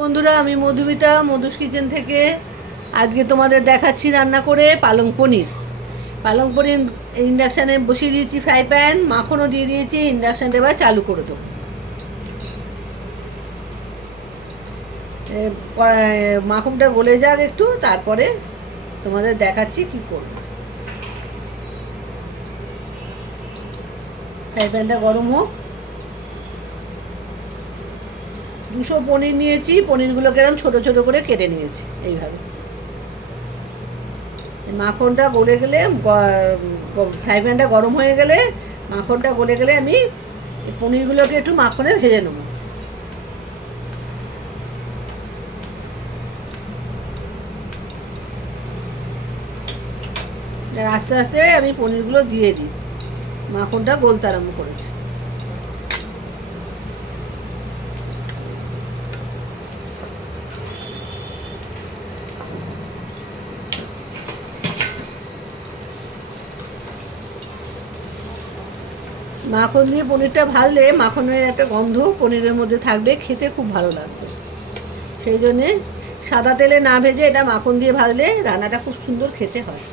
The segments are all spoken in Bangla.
বন্ধুরা, আমি মধুমিতা, মধুস কিচেন থেকে আজকে তোমাদের দেখাচ্ছি রান্না করে পালং পনির। পালং পনির ইন্ডাকশানে বসিয়ে দিয়েছি ফ্রাই প্যান, মাখনও দিয়ে দিয়েছি, ইন্ডাকশানটা এবার চালু করে দেবো। মাখনটা গলে যাক একটু, তারপরে তোমাদের দেখাচ্ছি কি করব। ফ্রাই প্যানটা গরম হোক। দুশো পনির নিয়েছি, পনিরগুলোকে এরকম ছোটো ছোটো করে কেটে নিয়েছি, এইভাবে। মাখনটা গলে গেলে ফ্রাই প্যানটা গরম হয়ে গেলে, মাখনটা গলে গেলে আমি পনিরগুলোকে একটু মাখনে ভেজে নেব। আস্তে আস্তে আমি পনিরগুলো দিয়ে দিই। মাখনটা গলতে আরম্ভ করেছি। মাখন দিয়ে পনিরটা ভাজলে মাখনের একটা গন্ধ পনিরের মধ্যে থাকবে, খেতে খুব ভালো লাগবে। সেই জন্যে সাদা তেলে না ভেজে এটা মাখন দিয়ে ভাজলে রান্নাটা খুব সুন্দর খেতে হয়।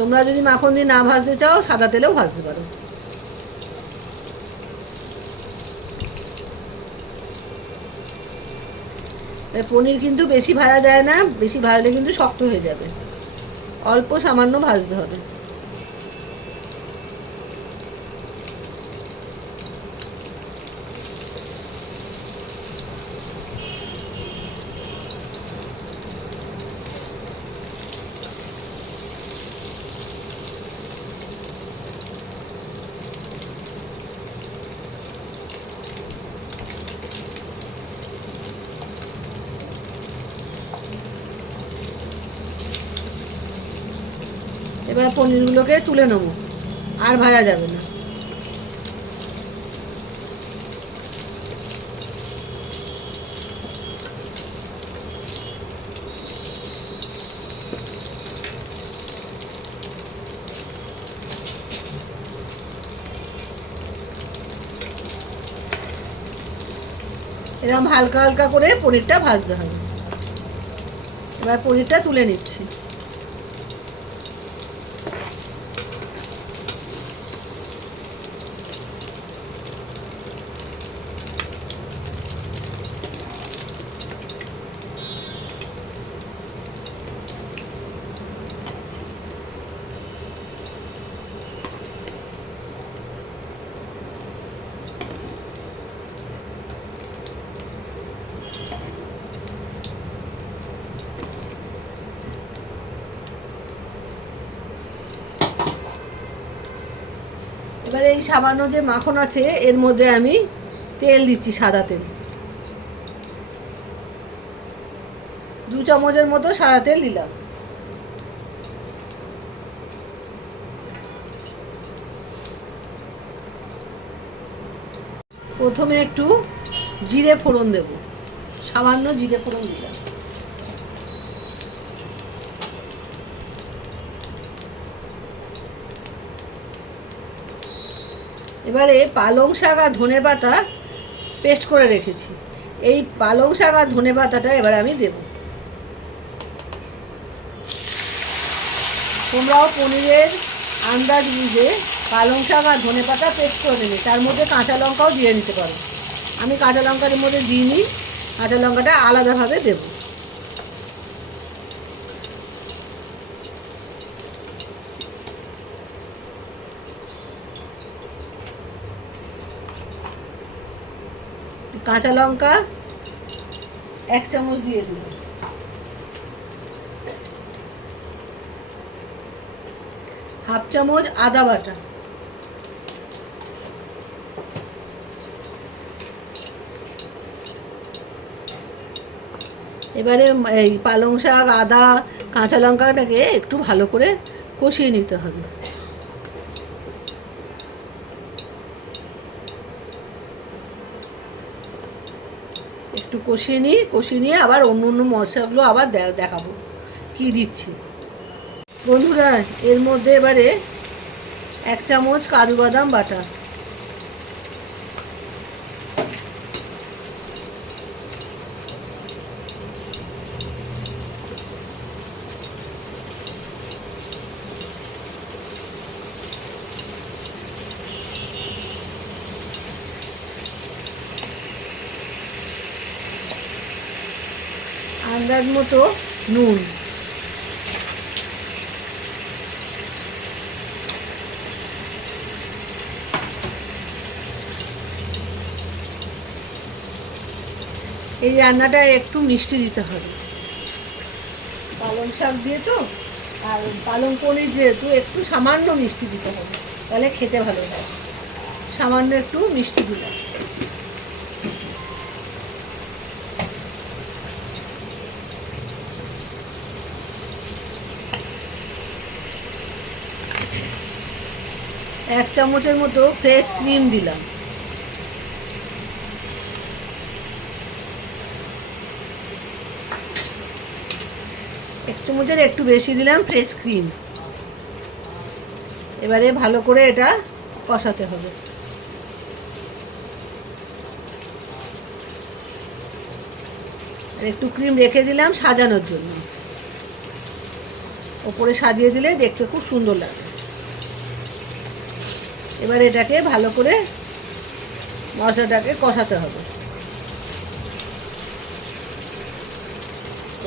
তোমরা যদি মাখন দিয়ে না ভাজতে চাও, সাদা তেলেও ভাজতে পারো। পনির কিন্তু বেশি ভাজা যায় না, বেশি ভাজলে কিন্তু শক্ত হয়ে যাবে। অল্প সামান্য ভাজতে হবে। এবার পনিরগুলোকে তুলে নেব। আর ভাজা যাবে না। এরকম হালকা হালকা করে পনিরটা ভাজতে হবে। এবার পনিরটা তুলে নিচ্ছি। এবার এই সামান্য যে মাখন আছে, এর মধ্যে আমি তেল দিচ্ছি সাদা তেল। দু চামচের মতো সাদা তেল দিলাম। প্রথমে একটু জিরে ফোড়ন দেব। সামান্য জিরে ফোড়ন দিলাম। এবারে পালং শাক আর ধনে পাতা পেস্ট করে রেখেছি। এই পালং শাক আর ধনে পাতাটা এবার আমি দেব। তোমরাও পনিরের আন্দাজ বুঝে পালং শাক আর ধনে পাতা পেস্ট করে নেবে। তার মধ্যে কাঁচা লঙ্কাও দিয়ে নিতে পারো। আমি কাঁচা লঙ্কার মধ্যে দিইনি, কাঁচা লঙ্কাটা আলাদাভাবে দেবো। কাঁচা লঙ্কা এক চামচ দিয়ে দিল হাফ চামচ আদা বাটা। এবারে এই পালং শাক, আদা, কাঁচা লঙ্কাটাকে একটু ভালো করে কষিয়ে নিতে হবে। একটু কষিয়ে নিই কষিয়ে নিয়ে আবার অন্য অন্য মশলাগুলো আবার দেখাবো। কি দিচ্ছি? বন্ধুরা, এর মধ্যে এবারে এক চামচ কাজু বাদাম বাটা। আন্দাজ মতো নুন। এই রান্নাটা একটু মিষ্টি দিতে হবে। পালং শাক দিয়ে তো, আর পালং পনির যেহেতু, একটু সামান্য মিষ্টি দিতে হবে, তাহলে খেতে ভালো হয়। সামান্য একটু মিষ্টি দিলাম। এক চামচের মতো ফ্রেশ ক্রিম দিলাম। এক চামচের একটু বেশি দিলাম ফ্রেশ ক্রিম এবারে ভালো করে এটা কষাতে হবে। একটু ক্রিম রেখে দিলাম সাজানোর জন্য। ওপরে সাজিয়ে দিলে দেখতে খুব সুন্দর লাগে এবার এটাকে ভালো করে মশলাটাকে কষাতে হবে।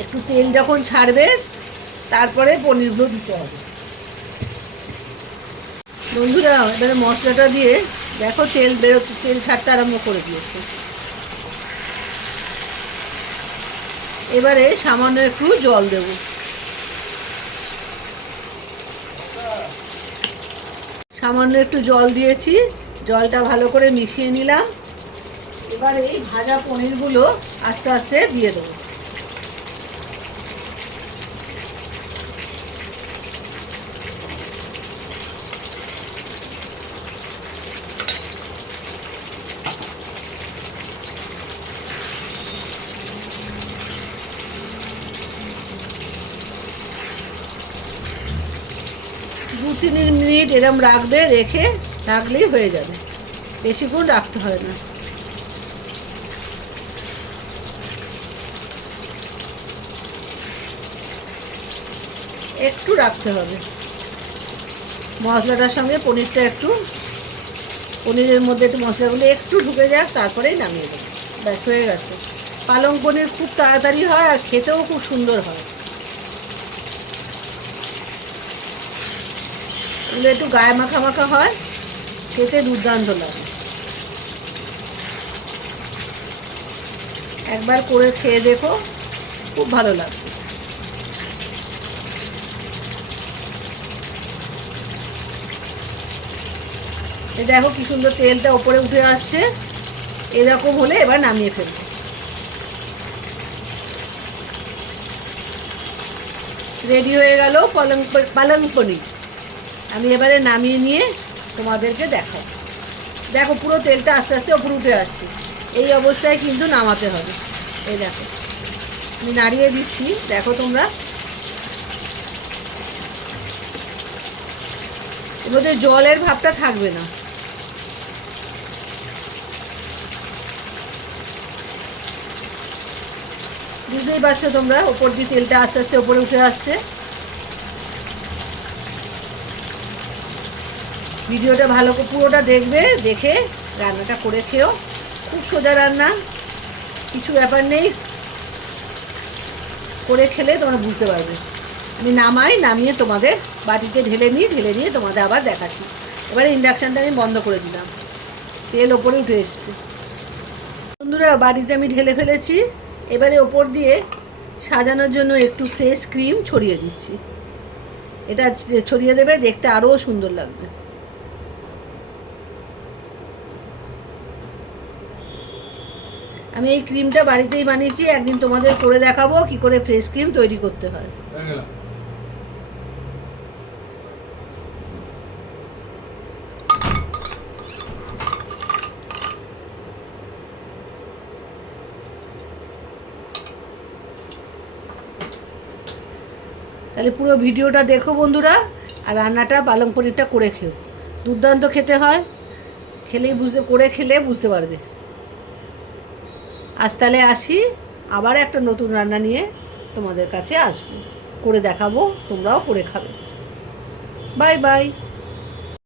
একটু তেল যখন ছাড়বে, তারপরে পনিরগুলো দিতে হবে। বন্ধুরা, এবারে মশলাটা দিয়ে দেখো তেল বেরোতে তেল ছাড়তে আরম্ভ করে দিয়েছে। এবারে সামান্য একটু জল দেব। সামান্য একটু জল দিয়েছি, জলটা ভালো করে মিশিয়ে নিলাম। এবার এই ভাজা পনিরগুলো আস্তে আস্তে দিয়ে দেবো। দু তিন মিনিট এরম রাখবে, রেখে রাখলেই হয়ে যাবে। বেশিক্ষণ রাখতে হয় না। একটু রাখতে হবে। মশলাটার সঙ্গে পনিরটা একটু, পনিরের মধ্যে একটু মশলাগুলো একটু ঢুকে যাক, তারপরেই নামিয়ে দেবো। ব্যাস, হয়ে গেছে। পালং পনির খুব তাড়াতাড়ি হয় আর খেতেও খুব সুন্দর হয়। এগুলো একটু গায়ে মাখা মাখা হয়, খেতে দুর্দান্ত লাগে। একবার করে খেয়ে দেখো, খুব ভালো লাগবে। এই দেখো কি সুন্দর তেলটা ওপরে উঠে আসছে, এরকম হলে এবার নামিয়ে ফেলব। রেডি হয়ে গেল পালং পালং পনির। আমি এবারে নামিয়ে নিয়ে তোমাদেরকে দেখাবো। দেখো, পুরো তেলটা আস্তে আস্তে ওপরে উঠে আসছে। এই অবস্থায় কিন্তু নামাতে হবে। এই দেখো, আমি নাড়িয়ে দিচ্ছি। দেখো তোমরা। এর জলের ভাবটা থাকবে না। বুঝতেই পারছ তোমরা, ওপর দিয়ে তেলটা আস্তে আস্তে ওপরে উঠে আসছে। ভিডিওটা ভালো করে পুরোটা দেখবে, দেখে রান্নাটা করে খেও। খুব সোজা রান্না, কিছু ব্যাপার নেই। করে খেলে তোমরা বুঝতে পারবে। আমি নামাই, নামিয়ে তোমাদের বাটিতে ঢেলে নিই, ঢেলে নিয়ে তোমাদের আবার দেখাচ্ছি। এবারে ইন্ডাকশানটা আমি বন্ধ করে দিলাম। তেল ওপরে উঠে এসছে। বন্ধুরা, বাড়িতে আমি ঢেলে ফেলেছি। এবারে ওপর দিয়ে সাজানোর জন্য একটু ফ্রেশ ক্রিম ছড়িয়ে দিচ্ছি। এটা ছড়িয়ে দেবে, দেখতে আরও সুন্দর লাগবে। আমি এই ক্রিমটা বাড়িতেই বানিয়েছি একদিন তোমাদের করে দেখাবো কি করে ফ্রেশ ক্রিম তৈরি করতে হয়। তাহলে পুরো ভিডিওটা দেখো বন্ধুরা আর রান্নাটা পালং পনিরটা করে খেও। দুর্দান্ত খেতে হয় খেলেই বুঝতে করে খেলে বুঝতে পারবে। আজ তাহলে আসি, আবার একটা নতুন রান্না নিয়ে তোমাদের কাছে আসব। করে দেখাবো, তোমরাও করে খাবে। Bye bye.